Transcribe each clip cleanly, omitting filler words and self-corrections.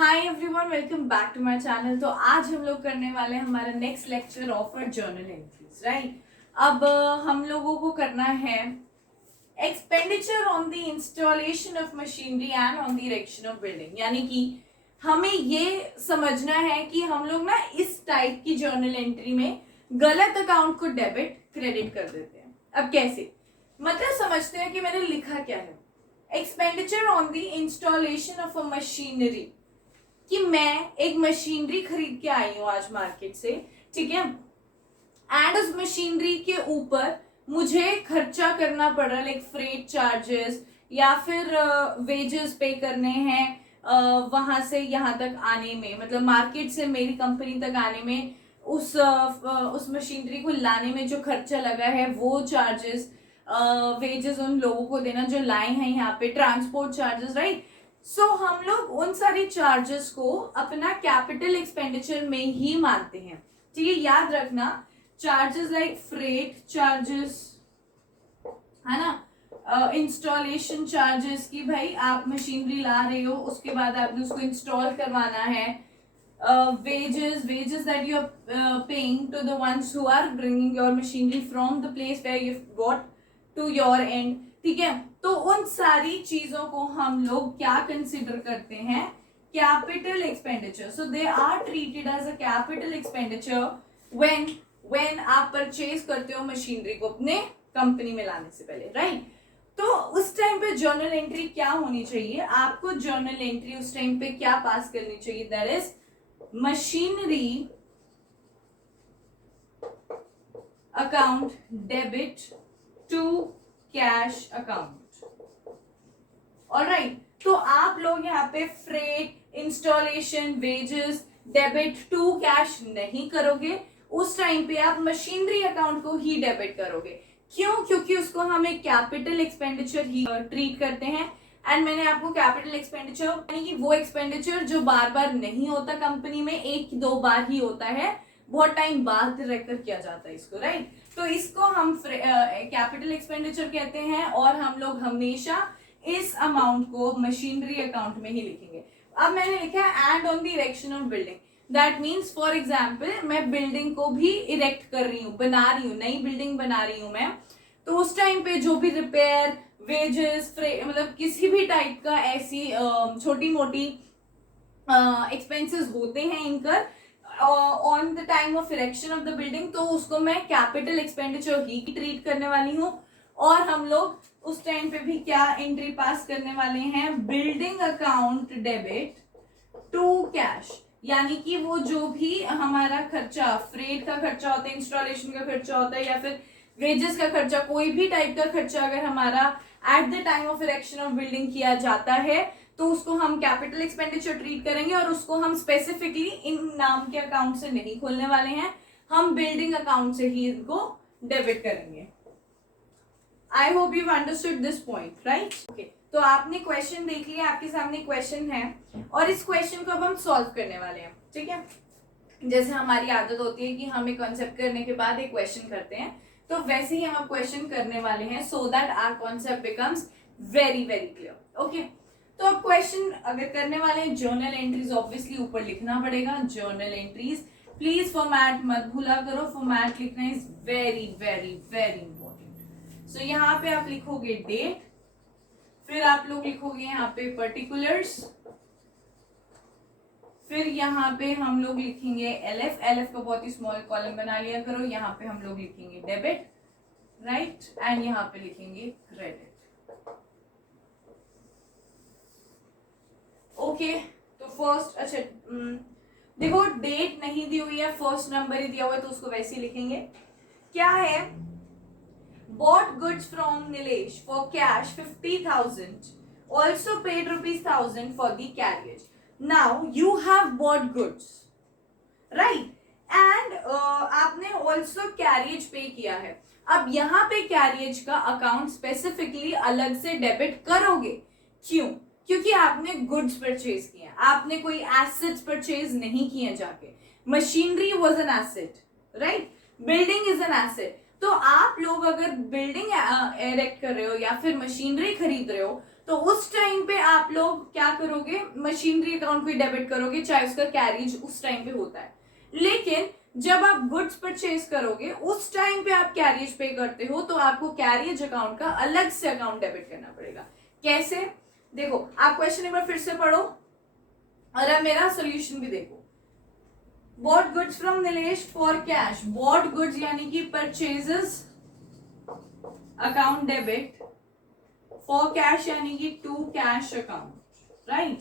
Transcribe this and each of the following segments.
Hi everyone, welcome back to my channel. तो आज हम लोग करने वाले हैं हमारा next lecture of journal entries, right. अब हम लोगों को करना है expenditure on the installation of machinery and on the erection of building. यानी कि हमें ये समझना है कि हम लोग ना इस टाइप की जर्नल एंट्री में गलत अकाउंट को डेबिट क्रेडिट कर देते हैं। अब कैसे, मतलब समझते हैं कि मैंने लिखा क्या है। Expenditure on the installation of a machinery, कि मैं एक मशीनरी खरीद के आई हूं आज मार्केट से, ठीक है, एंड उस मशीनरी के ऊपर मुझे खर्चा करना पड़ रहा है, लाइक फ्रेट चार्जेस या फिर वेजेस पे करने हैं वहां से यहाँ तक आने में, मतलब मार्केट से मेरी कंपनी तक आने में, उस मशीनरी को लाने में जो खर्चा लगा है वो चार्जेस, वेजेस उन लोगों को देना जो लाए हैं यहाँ पे, ट्रांसपोर्ट चार्जेस, राइट। सो हम लोग उन सारी चार्जेस को अपना कैपिटल एक्सपेंडिचर में ही मानते हैं, ठीक है। याद रखना, चार्जेस लाइक फ्रेट चार्जेस, है ना, इंस्टॉलेशन चार्जेस की भाई आप मशीनरी ला रहे हो, उसके बाद आपने उसको इंस्टॉल करवाना है, wages that you are paying to the ones who are bringing your machinery from the place where you got to your end, ठीक है। तो उन सारी चीजों को हम लोग क्या कंसिडर करते हैं, capital expenditure. So they are treated as a capital expenditure when आप परचेज करते हो मशीनरी को अपने कंपनी में लाने से पहले, राइट। तो उस टाइम पे जर्नल एंट्री क्या होनी चाहिए, आपको जर्नल एंट्री उस टाइम पे क्या पास करनी चाहिए, that is machinery account debit to cash account. Alright, तो आप लोग यहाँ पे freight, installation, wages debit to cash नहीं करोगे, उस टाइम पे आप मशीनरी अकाउंट को ही डेबिट करोगे। क्यों? क्योंकि उसको हम एक कैपिटल एक्सपेंडिचर ही ट्रीट करते हैं। एंड मैंने आपको कैपिटल एक्सपेंडिचर यानी कि वो एक्सपेंडिचर जो बार बार नहीं होता कंपनी में, एक दो बार ही होता है, बहुत टाइम बाद रहकर किया जाता है इसको, राइट। तो इसको हम कैपिटल एक्सपेंडिचर कहते हैं और हम लोग हमेशा इस अमाउंट को मशीनरी अकाउंट में ही लिखेंगे। अब मैंने लिखा है and on the erection of building, that means for example मैं बिल्डिंग को भी इरेक्ट कर रही हूँ, बना रही हूँ, नई बिल्डिंग बना रही हूँ मैं, तो उस टाइम पे जो भी रिपेयर, वेजेस, मतलब किसी भी टाइप का ऐसी छोटी मोटी एक्सपेंसेस होते हैं इनकर on the time of erection of the building, तो उसको मैं कैपिटल एक्सपेंडिचर ही ट्रीट करने वाली हूँ। और हम लोग उस टाइम पे भी क्या एंट्री पास करने वाले हैं, building account debit to cash, यानी कि वो जो भी हमारा खर्चा, फ्रेट का खर्चा होता है, इंस्टॉलेशन का खर्चा होता है, या फिर वेजेस का खर्चा, कोई भी टाइप का खर्चा अगर हमारा at the time of erection of building किया जाता है तो उसको हम कैपिटल एक्सपेंडिचर ट्रीट करेंगे, और उसको हम स्पेसिफिकली इन नाम के अकाउंट से नहीं खोलने वाले हैं, हम बिल्डिंग अकाउंट से ही इनको डेबिट करेंगे। I hope you understood this point, right. Okay, तो आपने क्वेश्चन देख लिया, आपके सामने क्वेश्चन है और इस क्वेश्चन को अब हम सॉल्व करने वाले हैं, ठीक है। जैसे हमारी आदत होती है कि हम एक कॉन्सेप्ट करने के बाद एक क्वेश्चन करते हैं, तो वैसे ही हम अब क्वेश्चन करने वाले हैं, so that our concept becomes very very clear. Okay, तो अब क्वेश्चन अगर करने वाले हैं, जर्नल एंट्रीज ऑब्वियसली ऊपर लिखना पड़ेगा, जर्नल एंट्रीज। प्लीज फॉर्मेट मत भूला करो, फॉर्मेट लिखना is very very very important. So यहाँ पे आप लिखोगे डेट, फिर आप लोग लिखोगे यहाँ पे पर्टिकुलर्स, फिर यहाँ पे हम लोग लिखेंगे एलएफ, एलएफ का बहुत ही स्मॉल कॉलम बना लिया करो, यहाँ पे हम लोग लिखेंगे डेबिट, राइट, एंड यहाँ पे लिखेंगे क्रेडिट। ओके, तो फर्स्ट, अच्छा देखो डेट नहीं दी हुई है, फर्स्ट नंबर ही दिया हुआ है, तो उसको वैसे ही लिखेंगे। क्या है, bought goods from Nilesh for cash 50,000, also paid ₹1,000 for the carriage. Now you have bought goods, right? And आपने also carriage पे किया है। अब यहाँ पे carriage का अकाउंट स्पेसिफिकली अलग से डेबिट करोगे, क्यों? क्योंकि आपने गुड्स परचेज किए, आपने कोई एसेट्स परचेज नहीं किए जाके। Machinery was an asset, right, building is an asset. तो आप लोग अगर बिल्डिंग इरेक्ट कर रहे हो या फिर मशीनरी खरीद रहे हो, तो उस टाइम पे आप लोग क्या करोगे, मशीनरी अकाउंट को डेबिट करोगे, चाहे उसका कैरिज उस टाइम पे होता है। लेकिन जब आप गुड्स परचेज करोगे उस टाइम पे आप कैरिज पे करते हो, तो आपको कैरिज अकाउंट का अलग से अकाउंट डेबिट करना पड़ेगा। कैसे, देखो आप क्वेश्चन एक बार फिर से पढ़ो और अब मेरा सोल्यूशन भी देखो। Bought goods from Nilesh for cash, bought goods यानी कि purchases account debit, for cash यानी कि to cash account, right.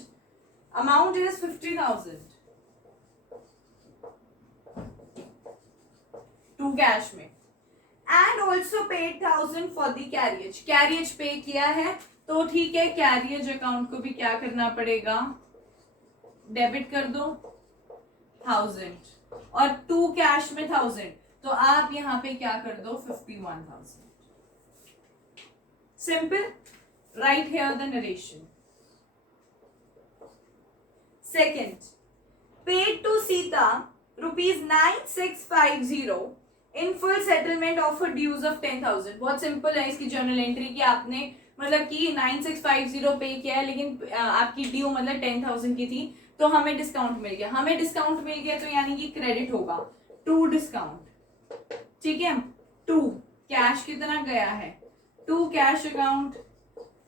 Amount is 50,000 to cash में, and also paid 1,000 for the carriage, carriage पे किया है तो ठीक है, कैरियज अकाउंट को भी क्या करना पड़ेगा, डेबिट कर दो 1,000, और टू कैश में 1,000, तो आप यहां पे क्या कर दो 51,000। Simple, right here the narration. Second, paid to Sita ₹9650 in full settlement of dues of 10,000। बहुत सिंपल है इसकी जर्नल एंट्री कि आपने मतलब कि 9650 पे किया है, लेकिन आपकी ड्यू मतलब 10,000 की थी, तो हमें डिस्काउंट मिल गया, हमें डिस्काउंट मिल गया तो यानी कि क्रेडिट होगा टू डिस्काउंट, ठीक है। टू कैश कितना गया है, टू कैश अकाउंट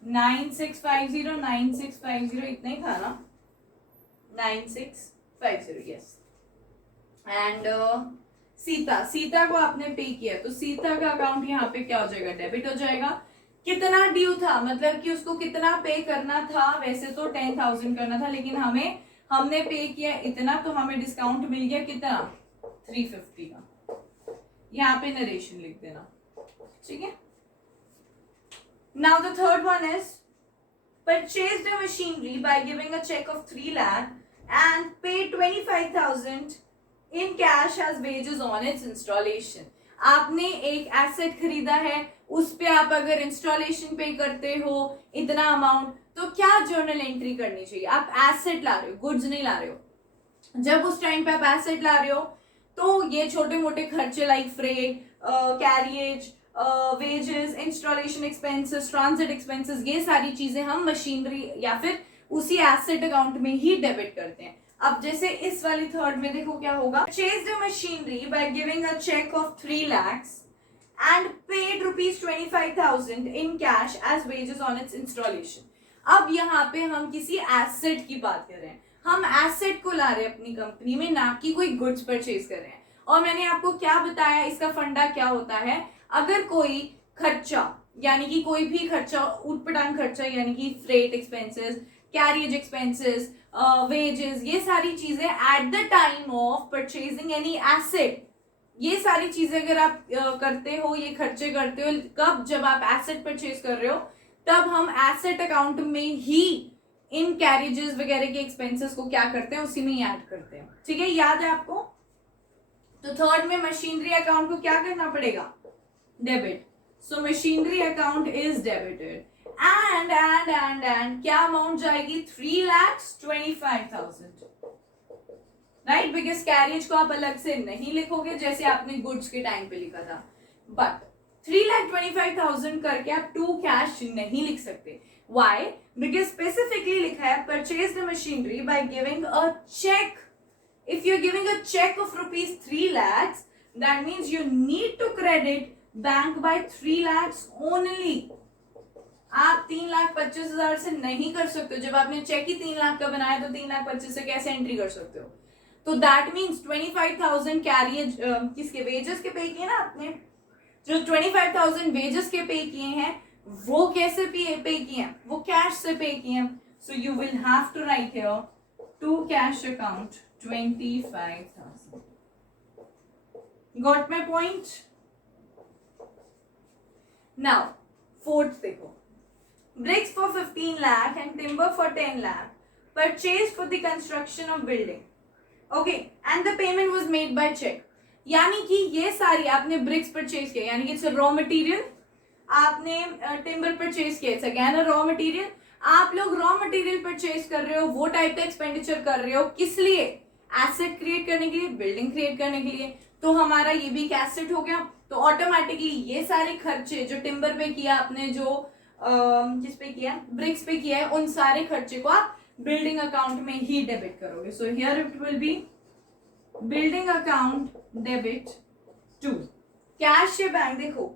9650 इतना ही था ना, 9650, यस। एंड सीता को आपने पे किया, तो सीता का अकाउंट यहाँ पे क्या हो जाएगा, डेबिट हो जाएगा। कितना ड्यू था, मतलब कि उसको कितना पे करना था, वैसे तो 10,000 करना था, लेकिन हमने पे किया इतना, तो हमें डिस्काउंट मिल गया कितना, 350 का। यहाँ पे नरेशन लिख देना, ठीक है। Now the third one is purchased a machinery by giving a check of 3 lakh and paid 25,000 in cash as wages on its installation। आपने एक एसेट खरीदा है, उस पे आप अगर इंस्टॉलेशन पे करते हो इतना अमाउंट, तो क्या जर्नल एंट्री करनी चाहिए, आप एसेट ला रहे हो, गुड्स नहीं ला रहे हो। जब उस टाइम पे आप एसेट ला रहे हो तो ये छोटे मोटे खर्चे like freight, carriage, wages, installation expenses, transit expenses, ये सारी चीजें हम मशीनरी या फिर उसी एसेट अकाउंट में ही डेबिट करते हैं। अब जैसे इस वाली थर्ड में देखो क्या होगा, purchased a machinery by giving a cheque of 3 lakhs and paid ₹25,000 in cash as wages on its installation। अब यहाँ पे हम किसी एसेट की बात कर रहे हैं, हम एसेट को ला रहे हैं अपनी कंपनी में, ना कि कोई गुड्स परचेज कर रहे हैं। और मैंने आपको क्या बताया, इसका फंडा क्या होता है, अगर कोई खर्चा यानी कि कोई भी खर्चा, उटपटांग खर्चा यानी कि freight expenses, carriage expenses, wages, ये सारी चीजें at the time of purchasing any asset, ये सारी चीजें अगर आप करते हो, ये खर्चे करते हो, कब, जब आप एसेट परचेज कर रहे हो, तब हम एसेट अकाउंट में ही इन कैरिजेस वगैरह के एक्सपेंसेस को क्या करते हैं, उसी में ही ऐड करते हैं, ठीक है, याद है आपको। तो थर्ड में मशीनरी अकाउंट को क्या करना पड़ेगा, debit. So machinery account is debited and क्या अमाउंट जाएगी, 3,25,000, राइट, बिकॉज कैरियज को आप अलग से नहीं लिखोगे जैसे आपने गुड्स के टाइम पे लिखा था, बट 3,25,000 करके आप टू कैश नहीं लिख सकते। वाई, बिकॉज स्पेसिफिकली लिखा है purchase the machinery by giving a cheque. If you are giving a cheque of ₹3 lakhs, that means you need to credit bank by 3 lakhs only। आप 3,25,000 से नहीं कर सकते हो, जब आपने चेक ही 3 लाख का बनाया तो 3,25,000 से कैसे एंट्री कर सकते हो। तो दैट मीन्स 25,000 कैरियज किसके, वेजेस के पे किए ना आपने, जो 25,000 वेजेस के पे किए हैं वो कैसे पे किए हैं, वो कैश से पे किए हैं। So you will have to write here to cash account 25,000। Got my point. Now fourth देखो, bricks for 15 lakh and timber for 10 lakh purchased for the construction of building, okay, and the payment was made by check। यानी कि ये सारी आपने BRICS purchase किया, यानी कि it's raw material, आपने टिम्बर परचेज किया, it's again a raw material. आप लोग रॉ मटेरियल परचेज कर रहे हो, वो टाइप का एक्सपेंडिचर कर रहे हो, किस लिए, एसेट क्रिएट करने के लिए, बिल्डिंग क्रिएट करने के लिए, तो हमारा ये भी एक एसेट हो गया। तो ऑटोमेटिकली ये सारे खर्चे जो टिम्बर पे किया आपने, जो किस पे किया है, ब्रिक्स पे किया है, उन सारे खर्चे को आप बिल्डिंग अकाउंट में ही डेबिट करोगे. So here it will be building account debit to cash या बैंक. देखो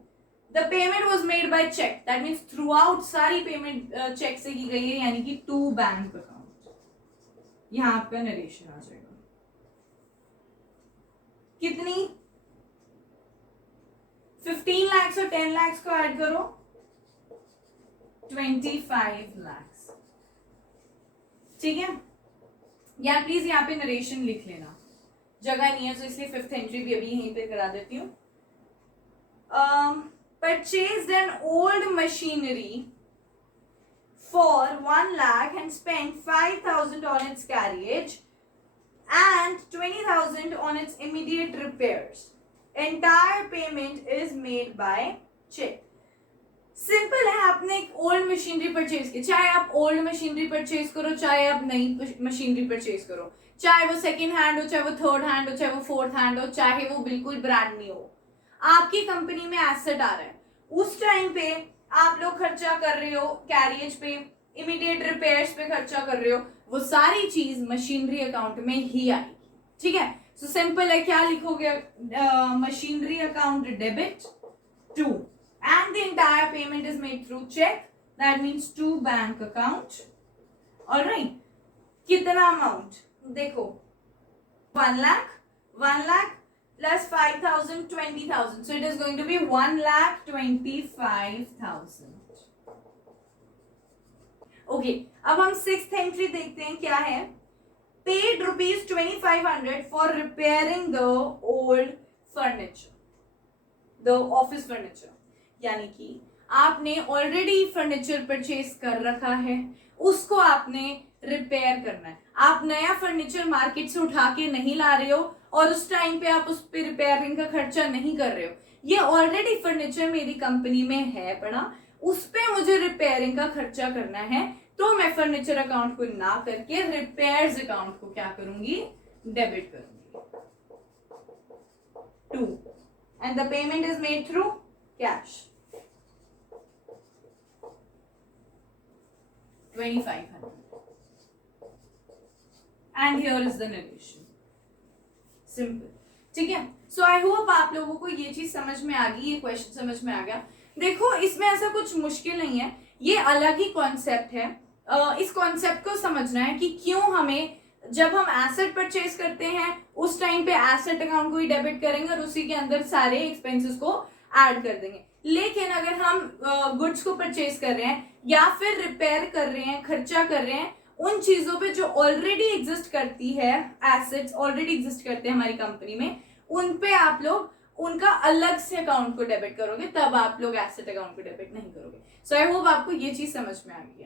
the payment was made by cheque, that means throughout सारी पेमेंट चेक से की गई है, यानी कि टू बैंक अकाउंट. यहां आपका नरेशन आ जाएगा. कितनी 15 lakhs और 10 lakhs को ऐड करो 25 lakhs. ठीक है, या प्लीज यहाँ पे नरेशन लिख लेना, जगह नहीं है तो इसलिए फिफ्थ एंट्री भी अभी यहीं पे करा देती हूँ. Purchased an old machinery for 1 lakh and spent 5,000 on its carriage and 20,000 on its immediate repairs. Entire payment is made by check. Simple है, आपने एक ओल्ड मशीनरी परचेज की, चाहे आप ओल्ड मशीनरी परचेज करो, चाहे आप नई मशीनरी परचेज करो, चाहे वो सेकंड हैंड हो, चाहे वो थर्ड हैंड हो, चाहे वो फोर्थ हैंड हो, चाहे वो बिल्कुल ब्रांड न्यू हो, आपकी कंपनी में एसेट आ रहा है, उस टाइम पे आप लोग खर्चा कर रहे हो कैरियज पे, इमीडिएट रिपेयर्स पे खर्चा कर रहे हो, वो सारी चीज मशीनरी अकाउंट में ही आएगी. ठीक है, सो सिंपल है, क्या लिखोगे, machinery account debit to and the entire payment is made through check, that means to bank account. All right, कितना amount देखो 1 lakh plus 5,000 20,000, so it is going to be 1,25,000. Okay, अब हम sixth entry देखते हैं क्या है. paid rupees 2,500 for repairing the old furniture, the office furniture. यानी कि आपने ऑलरेडी फर्नीचर परचेज कर रखा है, उसको आपने रिपेयर करना है. आप नया फर्नीचर मार्केट से उठा के नहीं ला रहे हो और उस टाइम पे आप उस पे रिपेयरिंग का खर्चा नहीं कर रहे हो. ये ऑलरेडी फर्नीचर मेरी कंपनी में है पड़ा, उस पे मुझे रिपेयरिंग का खर्चा करना है, तो मैं फर्नीचर अकाउंट को ना करके रिपेयर्स अकाउंट को क्या करूंगी, डेबिट करूंगी. To and the payment is made through cash 2,500 and here is the narration. Simple. ठीक है, सो आई होप आप लोगों को ये चीज समझ में आ गई, ये क्वेश्चन समझ में आ गया. देखो इसमें ऐसा कुछ मुश्किल नहीं है, ये अलग ही कॉन्सेप्ट है. इस कॉन्सेप्ट को समझना है कि क्यों हमें, जब हम एसेट परचेज करते हैं उस टाइम पे एसेट अकाउंट को ही डेबिट करेंगे और उसी के अंदर सारे एक्सपेंसेस को ऐड कर देंगे. लेकिन अगर हम गुड्स को परचेज कर रहे हैं या फिर रिपेयर कर रहे हैं, खर्चा कर रहे हैं, उन चीजों पे जो ऑलरेडी एग्जिस्ट करती है, एसेट्स ऑलरेडी एग्जिस्ट करते हैं हमारी कंपनी में, उन पे आप लोग उनका अलग से अकाउंट को डेबिट करोगे, तब आप लोग एसेट अकाउंट को डेबिट नहीं करोगे. सो आई होप आपको ये चीज समझ में आ गई.